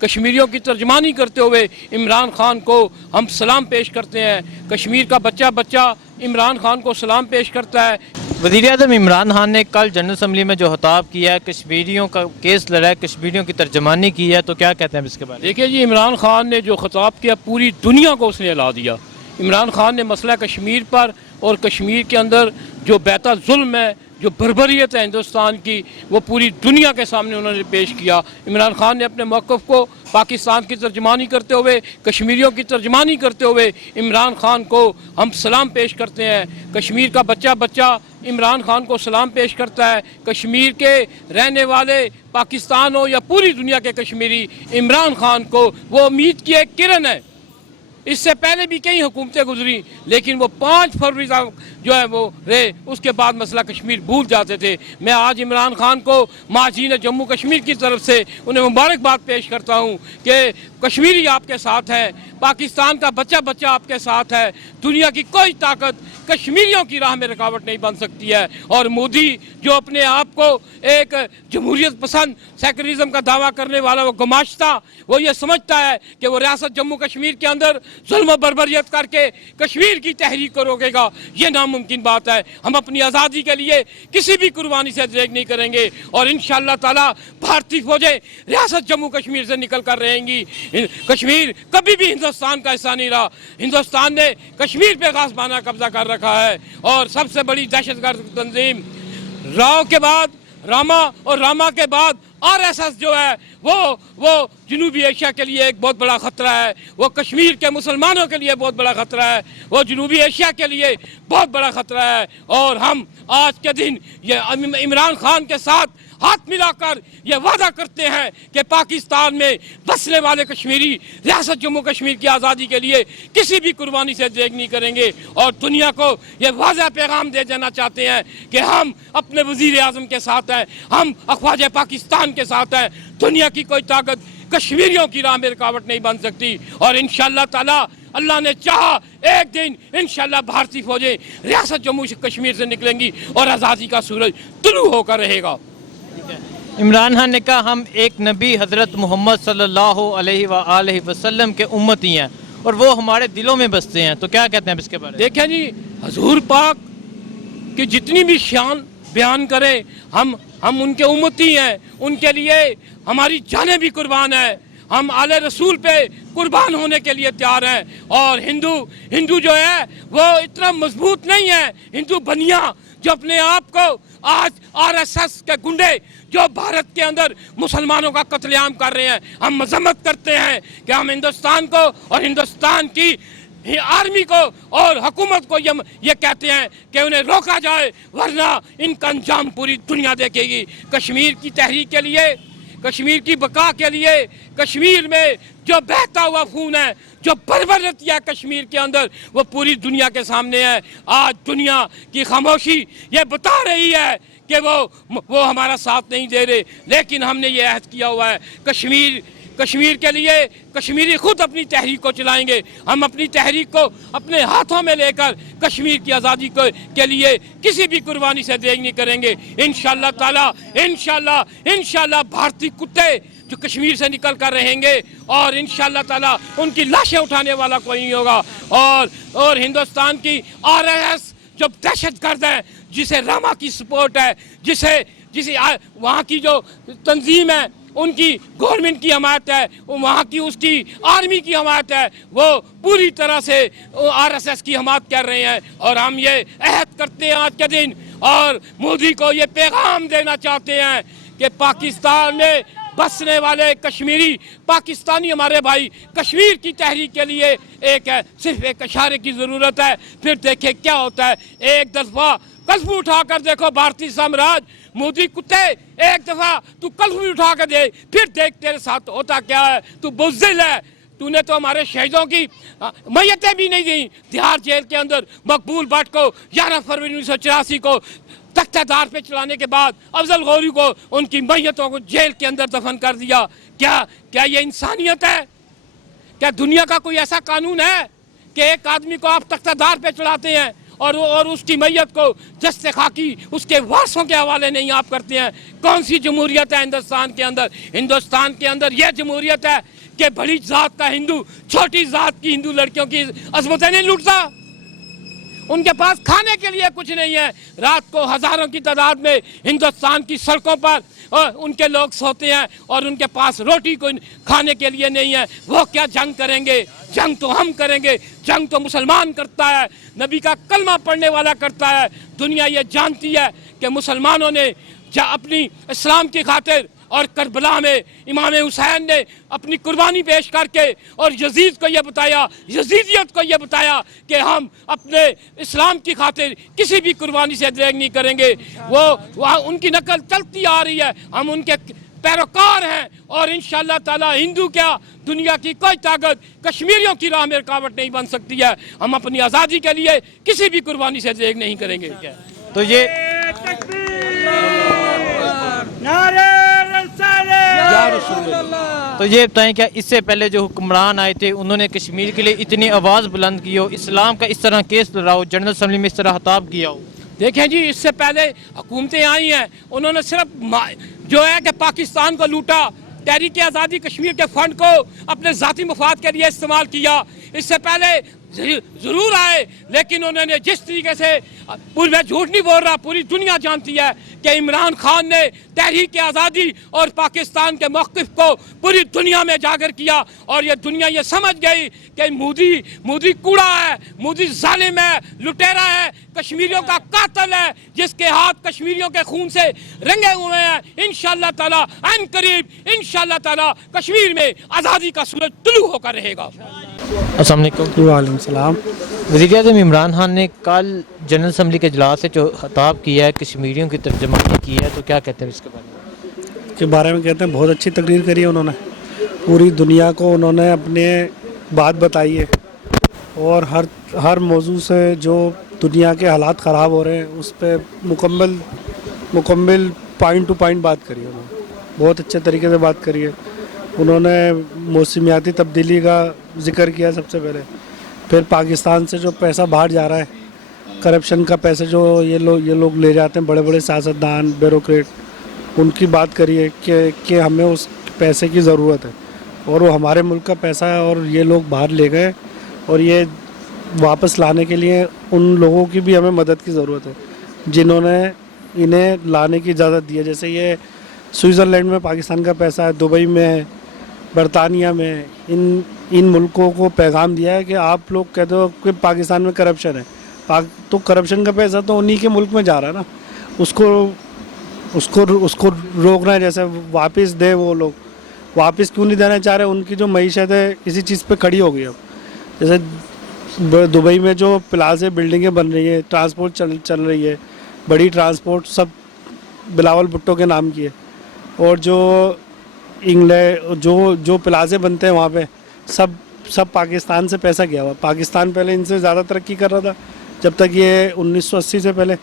کشمیریوں کی ترجمانی کرتے ہوئے عمران خان کو ہم سلام پیش کرتے ہیں۔ کشمیر کا بچہ بچہ عمران خان کو سلام پیش کرتا ہے۔ وزیر اعظم عمران خان نے کل جنرل اسمبلی میں جو خطاب کیا ہے، کشمیریوں کا کیس لڑا ہے، کشمیریوں کی ترجمانی کی ہے، تو کیا کہتے ہیں اس کے بارے میں؟ دیکھیں جی، عمران خان نے جو خطاب کیا پوری دنیا کو اس نے ہلا دیا۔ عمران خان نے مسئلہ کشمیر پر اور کشمیر کے اندر جو بیتا ظلم ہے، جو بربریت ہے ہندوستان کی، وہ پوری دنیا کے سامنے انہوں نے پیش کیا۔ عمران خان نے اپنے موقف کو پاکستان کی ترجمانی کرتے ہوئے، کشمیریوں کی ترجمانی کرتے ہوئے عمران خان کو ہم سلام پیش کرتے ہیں۔ کشمیر کا بچہ بچہ عمران خان کو سلام پیش کرتا ہے۔ کشمیر کے رہنے والے پاکستان ہو یا پوری دنیا کے کشمیری عمران خان کو وہ امید کی ایک کرن ہے۔ اس سے پہلے بھی کئی حکومتیں گزری، لیکن وہ 5 فروری تک جو ہے وہ رہے، اس کے بعد مسئلہ کشمیر بھول جاتے تھے۔ میں آج عمران خان کو مہاجرین جموں کشمیر کی طرف سے انہیں مبارکباد پیش کرتا ہوں کہ کشمیری آپ کے ساتھ ہے، پاکستان کا بچہ بچہ آپ کے ساتھ ہے۔ دنیا کی کوئی طاقت کشمیریوں کی راہ میں رکاوٹ نہیں بن سکتی ہے۔ اور مودی جو اپنے آپ کو ایک جمہوریت پسند سیکولرزم کا دعویٰ کرنے والا وہ گماشتہ، وہ یہ سمجھتا ہے کہ وہ ریاست جموں کشمیر کے اندر ظلم و بربریت کر کے کشمیر کی تحریک کو روکے گا، یہ ناممکن بات ہے۔ ہم اپنی آزادی کے لیے کسی بھی قربانی سے دریغ نہیں کریں گے، اور انشاءاللہ تعالی بھارتی فوجیں ریاست جموں کشمیر سے نکل کر رہیں گی۔ کشمیر کبھی بھی ہندوستان کا حصہ نہیں رہا۔ ہندوستان نے کشمیر پہ غاصبانہ قبضہ کر رکھا ہے، اور سب سے بڑی دہشت گرد تنظیم راؤ کے بعد راما، اور راما کے بعد RSS جو ہے وہ جنوبی ایشیا کے لیے ایک بہت بڑا خطرہ ہے، وہ کشمیر کے مسلمانوں کے لیے بہت بڑا خطرہ ہے، وہ جنوبی ایشیا کے لیے بہت بڑا خطرہ ہے۔ اور ہم آج کے دن یہ عمران خان کے ساتھ ہاتھ ملا کر یہ وعدہ کرتے ہیں کہ پاکستان میں بسنے والے کشمیری ریاست جموں کشمیر کی آزادی کے لیے کسی بھی قربانی سے دریغ نہیں کریں گے، اور دنیا کو یہ واضح پیغام دے دینا چاہتے ہیں کہ ہم اپنے وزیر اعظم کے ساتھ ہیں، ہم افواج پاکستان کے ساتھ ہیں۔ دنیا کی کوئی طاقت کشمیریوں کی راہ میں رکاوٹ نہیں بن سکتی، اور انشاءاللہ تعالی اللہ نے چاہا ایک دن انشاءاللہ بھارتی فوجیں ریاست جموں کشمیر سے نکلیں گی اور آزادی کا سورج طلوع ہو کر رہے گا۔ عمران خان نے کہا ہم ایک نبی حضرت محمد صلی اللہ علیہ وآلہ وسلم کے امتی ہیں، اور وہ ہمارے دلوں میں بستے ہیں، تو کیا کہتے ہیں اس کے بارے میں؟ دیکھیں جی، حضور پاک کی جتنی بھی شان بیان کریں، ہم ان کے امتی ہیں، ان کے لیے ہماری جانیں بھی قربان ہیں، ہم آل رسول پہ قربان ہونے کے لیے تیار ہیں۔ اور ہندو جو ہے وہ اتنا مضبوط نہیں ہے، ہندو بنیا جو اپنے آپ کو آج RSS کے گنڈے جو بھارت کے اندر مسلمانوں کا قتل عام کر رہے ہیں، ہم مذمت کرتے ہیں کہ ہم ہندوستان کو اور ہندوستان کی آرمی کو اور حکومت کو یہ کہتے ہیں کہ انہیں روکا جائے، ورنہ ان کا انجام پوری دنیا دیکھے گی۔ کشمیر کی تحریک کے لیے، کشمیر کی بقا کے لیے، کشمیر میں جو بہتا ہوا خون ہے، جو بربریت ہے کشمیر کے اندر، وہ پوری دنیا کے سامنے ہے۔ آج دنیا کی خاموشی یہ بتا رہی ہے کہ وہ ہمارا ساتھ نہیں دے رہے، لیکن ہم نے یہ عہد کیا ہوا ہے کشمیر کے لیے، کشمیری خود اپنی تحریک کو چلائیں گے۔ ہم اپنی تحریک کو اپنے ہاتھوں میں لے کر کشمیر کی آزادی کے لیے کسی بھی قربانی سے دریغ نہیں کریں گے۔ انشاءاللہ تعالی انشاءاللہ بھارتی کتے جو کشمیر سے نکل کر رہیں گے، اور انشاءاللہ تعالی ان کی لاشیں اٹھانے والا کوئی نہیں ہوگا۔ اور ہندوستان کی RSS جو دہشت گرد ہے، جسے راما کی سپورٹ ہے، جسے وہاں کی جو تنظیم ہے ان کی گورنمنٹ کی حمایت ہے، وہاں کی اس کی آرمی کی حمایت ہے، وہ پوری طرح سے RSS کی حمایت کر رہے ہیں۔ اور ہم یہ عہد کرتے ہیں آج کے دن، اور مودی کو یہ پیغام دینا چاہتے ہیں کہ پاکستان میں بسنے والے کشمیری پاکستانی ہمارے بھائی کشمیر کی تحریک کے لیے صرف ایک اشارے کی ضرورت ہے، پھر دیکھیں کیا ہوتا ہے۔ ایک دفعہ قلم اٹھا کر دیکھو بھارتی سامراج، مودی کتے، ایک دفعہ تو قلم اٹھا کر دے، پھر دیکھ تیرے ساتھ ہوتا کیا ہے۔ تو بزدل ہے، تو نے تو ہمارے شہیدوں کی میتیں بھی نہیں دیں۔ تہاڑ جیل کے اندر مقبول بٹ کو 11 فروری 1984 کو تختہ دار پہ چلانے کے بعد افضل غوری کو ان کی میتوں کو جیل کے اندر دفن کر دیا۔ کیا یہ انسانیت ہے؟ کیا دنیا کا کوئی ایسا قانون ہے کہ ایک آدمی کو آپ تختہ دار پہ چڑھاتے ہیں اور اس کی میت کو جسد خاکی اس کے وارثوں کے حوالے نہیں آپ کرتے ہیں؟ کون سی جمہوریت ہے ہندوستان کے اندر؟ ہندوستان کے اندر یہ جمہوریت ہے کہ بڑی ذات کا ہندو چھوٹی ذات کی ہندو لڑکیوں کی عظمتیں نہیں لوٹتا؟ ان کے پاس کھانے کے لیے کچھ نہیں ہے، رات کو ہزاروں کی تعداد میں ہندوستان کی سڑکوں پر ان کے لوگ سوتے ہیں اور ان کے پاس روٹی کو کھانے کے لیے نہیں ہے۔ وہ کیا جنگ کریں گے؟ جنگ تو ہم کریں گے، جنگ تو مسلمان کرتا ہے، نبی کا کلمہ پڑھنے والا کرتا ہے۔ دنیا یہ جانتی ہے کہ مسلمانوں نے اپنی اسلام کی خاطر اور کربلا میں امام حسین نے اپنی قربانی پیش کر کے اور یزید کو یہ بتایا، یزیدیت کو یہ بتایا کہ ہم اپنے اسلام کی خاطر کسی بھی قربانی سے دریغ نہیں کریں گے۔ وہ ان کی نقل چلتی آ رہی ہے، ہم ان کے پیروکار ہیں، اور انشاءاللہ تعالی ہندو کیا دنیا کی کوئی طاقت کشمیریوں کی راہ میں رکاوٹ نہیں بن سکتی ہے۔ ہم اپنی آزادی کے لیے کسی بھی قربانی سے دریغ نہیں کریں گے۔ تو یہ تو یہ بتائیں کیا اس سے پہلے جو حکمران آئے تھے انہوں نے کشمیر کے لیے اتنی آواز بلند کی ہو، اسلام کا اس طرح کیس لڑا ہو، جنرل اسمبلی میں اس طرح خطاب کیا ہو؟ دیکھیں جی، اس سے پہلے حکومتیں آئی ہیں، انہوں نے صرف جو ہے کہ پاکستان کو لوٹا، تحریک آزادی کشمیر کے فنڈ کو اپنے ذاتی مفاد کے لیے استعمال کیا۔ اس سے پہلے ضرور آئے، لیکن انہوں نے جس طریقے سے، میں جھوٹ نہیں بول رہا، پوری دنیا جانتی ہے کہ عمران خان نے تحریک آزادی اور پاکستان کے موقف کو پوری دنیا میں اجاگر کیا، اور یہ دنیا یہ سمجھ گئی کہ مودی کوڑا ہے، مودی ظالم ہے، لٹیرا ہے، کشمیریوں کا قاتل ہے، جس کے ہاتھ کشمیریوں کے خون سے رنگے ہوئے ہیں۔ انشاءاللہ تعالی عین قریب انشاءاللہ تعالی کشمیر میں آزادی کا سورج طلوع ہو کر رہے گا۔ السلام علیکم۔ وعلیکم السلام۔ وزیر اعظم عمران خان نے کل جنرل اسمبلی کے اجلاس سے جو خطاب کیا ہے، کشمیریوں کی ترجمانی کی ہے، تو کیا کہتے ہیں اس کے بارے میں؟ کے بارے میں کہتے ہیں بہت اچھی تقریر کری ہے انہوں نے، پوری دنیا کو انہوں نے اپنے بات بتائی ہے، اور ہر موضوع سے جو دنیا کے حالات خراب ہو رہے ہیں اس پہ مکمل پوائنٹ ٹو پوائنٹ بات کری ہے انہوں نے، بہت اچھے طریقے سے بات کری ہے۔ انہوں نے موسمیاتی تبدیلی کا ذکر کیا سب سے پہلے، پھر پاکستان سے جو پیسہ باہر جا رہا ہے، کرپشن کا پیسہ جو یہ لوگ لے جاتے ہیں، بڑے بڑے سیاستدان، بیوروکریٹ، ان کی بات کریے کہ ہمیں اس پیسے کی ضرورت ہے، اور وہ ہمارے ملک کا پیسہ ہے، اور یہ لوگ باہر لے گئے، اور یہ واپس لانے کے لیے ان لوگوں کی بھی ہمیں مدد کی ضرورت ہے جنہوں نے انہیں لانے کی اجازت دی ہے۔ جیسے یہ سوئٹزرلینڈ میں پاکستان کا پیسہ ہے، دبئی میں ہے، برطانیہ میں، ان ملکوں کو پیغام دیا ہے کہ آپ لوگ کہتے ہو کہ پاکستان میں کرپشن ہے، تو کرپشن کا پیسہ تو انہی کے ملک میں جا رہا ہے نا، اس کو روکنا ہے۔ جیسے واپس دے، وہ لوگ واپس کیوں نہیں دینا چاہ رہے؟ ان کی جو معیشت ہے اسی چیز پہ کھڑی ہو گئی اب۔ جیسے دبئی میں جو پلازے بلڈنگیں بن رہی ہیں، ٹرانسپورٹ چل رہی ہے، بڑی ٹرانسپورٹ سب بلاول بھٹو کے نام کی ہے، اور جو پلازے بنتے ہیں وہاں پہ سب پاکستان سے پیسہ گیا ہوا۔ پاکستان پہلے ان سے زیادہ ترقی کر رہا تھا، جب تک یہ 1980 سے پہلے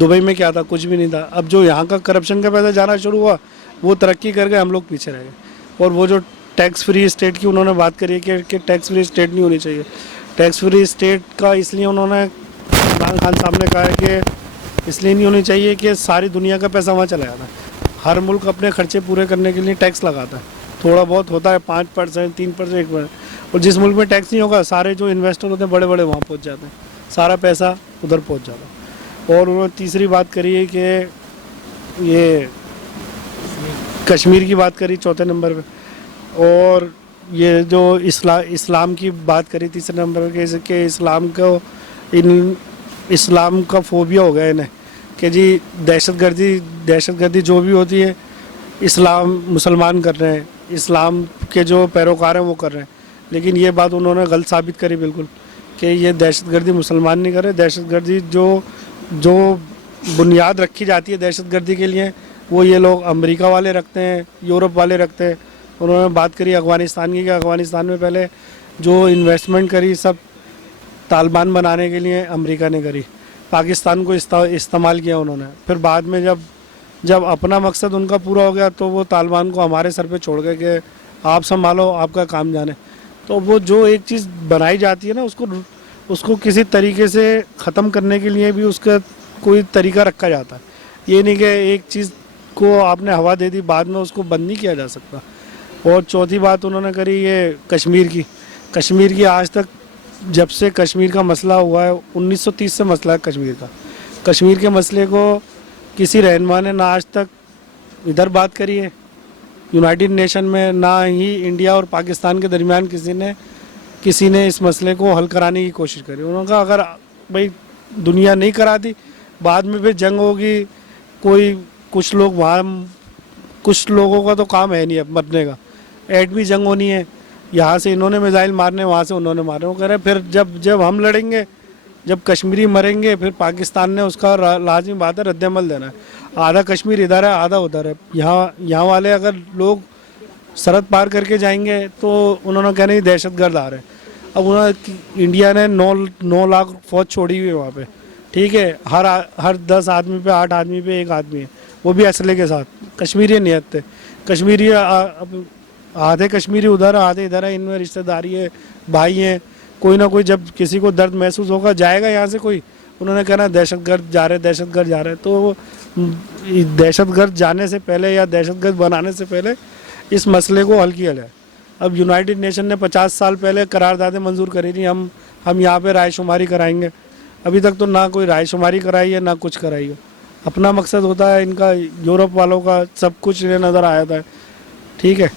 دبئی میں کیا تھا؟ کچھ بھی نہیں تھا۔ اب جو یہاں کا کرپشن کا پیسہ جانا شروع ہوا، وہ ترقی کر گئے، ہم لوگ پیچھے رہ گئے۔ اور وہ جو ٹیکس فری اسٹیٹ کی انہوں نے بات کری ہے کہ ٹیکس فری اسٹیٹ نہیں ہونی چاہیے، ٹیکس فری اسٹیٹ کا اس لیے انہوں نے، عمران خان صاحب نے کہا ہے کہ اس لیے نہیں ہونی چاہیے کہ ساری دنیا کا پیسہ وہاں چلا جاتا ہے، ہر ملک اپنے خرچے پورے کرنے کے لیے ٹیکس لگاتا ہے، تھوڑا بہت ہوتا ہے 5%، 3%، 1%، اور جس ملک میں ٹیکس نہیں ہوگا سارے جو انویسٹر ہوتے ہیں بڑے بڑے وہاں پہنچ جاتے ہیں، سارا پیسہ ادھر پہنچ جاتا ہے۔ اور انہوں نے تیسری بات کری ہے کہ یہ کشمیر کی بات کری چوتھے نمبر پہ، اور یہ جو اسلام کی بات کری تیسرے نمبر پہ کہ اسلام کا فوبیا ہو گیا انہیں، کہ جی دہشت گردی جو بھی ہوتی ہے اسلام مسلمان کر رہے ہیں، اسلام کے جو پیروکار ہیں وہ کر رہے ہیں، لیکن یہ بات انہوں نے غلط ثابت کری بالکل، کہ یہ دہشت گردی مسلمان نہیں کر رہے، دہشت گردی جو بنیاد رکھی جاتی ہے دہشت گردی کے لیے وہ یہ لوگ امریکہ والے رکھتے ہیں، یورپ والے رکھتے ہیں۔ انہوں نے بات کری افغانستان کی، کہ افغانستان میں پہلے جو انویسٹمنٹ کری سب طالبان بنانے کے لیے امریکہ نے کری، پاکستان کو استعمال کیا انہوں نے، پھر بعد میں جب اپنا مقصد ان کا پورا ہو گیا تو وہ طالبان کو ہمارے سر پہ چھوڑ گئے کہ آپ سنبھالو، آپ کا کام جانے۔ تو وہ جو ایک چیز بنائی جاتی ہے نا اس کو کسی طریقے سے ختم کرنے کے لیے بھی اس کا کوئی طریقہ رکھا جاتا ہے. یہ نہیں کہ ایک چیز کو آپ نے ہوا دے دی بعد میں اس کو بند نہیں کیا جا سکتا. اور چوتھی بات انہوں نے کری یہ کشمیر کی آج تک جب سے کشمیر کا مسئلہ ہوا ہے 1930 سے مسئلہ ہے کشمیر کے مسئلے کو کسی رہنما نے نہ آج تک ادھر بات کری ہے یونائٹڈ نیشن میں, نہ ہی انڈیا اور پاکستان کے درمیان کسی نے اس مسئلے کو حل کرانے کی کوشش کری. انہوں نے کہا اگر بھائی دنیا نہیں کرا دی بعد میں پھر جنگ ہوگی, کچھ لوگ وہاں, کچھ لوگوں کا تو کام ہے نہیں اب مرنے کا, ایٹمی جنگ ہونی ہے, یہاں سے انہوں نے میزائل مارنے وہاں سے انہوں نے مارنے. وہ کہہ رہے پھر جب ہم لڑیں گے, جب کشمیری مریں گے, پھر پاکستان نے اس کا لازمی بات ہے رد عمل دینا ہے. آدھا کشمیر ادھر ہے آدھا ادھر ہے. یہاں والے اگر لوگ سرحد پار کر کے جائیں گے تو انہوں نے کہنا یہ دہشت گرد آ رہے ہیں. اب انڈیا نے 9 لاکھ فوج چھوڑی ہوئی ہے وہاں پہ, ٹھیک ہے, ہر 10 آدمی پہ 8 آدمی پہ 1 آدمی ہے, وہ بھی اسلحے کے ساتھ. کشمیری نیت تھے, کشمیری آدھے کشمیری ادھر آدھے ادھر ہے, ان میں رشتہ داری ہے, بھائی ہیں, کوئی نہ کوئی جب کسی کو درد محسوس ہوگا جائے گا یہاں سے کوئی. انہوں نے کہنا دہشت گرد جا رہے. تو دہشت گرد جانے سے پہلے یا دہشت گرد بنانے سے پہلے اس مسئلے کو حل کیا جائے. اب یونائٹڈ نیشن نے 50 سال پہلے قراردادیں منظور کری تھیں, ہم یہاں پہ رائے شماری کرائیں گے. ابھی تک تو نہ کوئی رائے شماری کرائی ہے نہ کچھ کرائی ہے. اپنا مقصد ہوتا ہے ان کا, یورپ والوں کا سب کچھ انہیں نظر آیا تھا. ٹھیک ہے.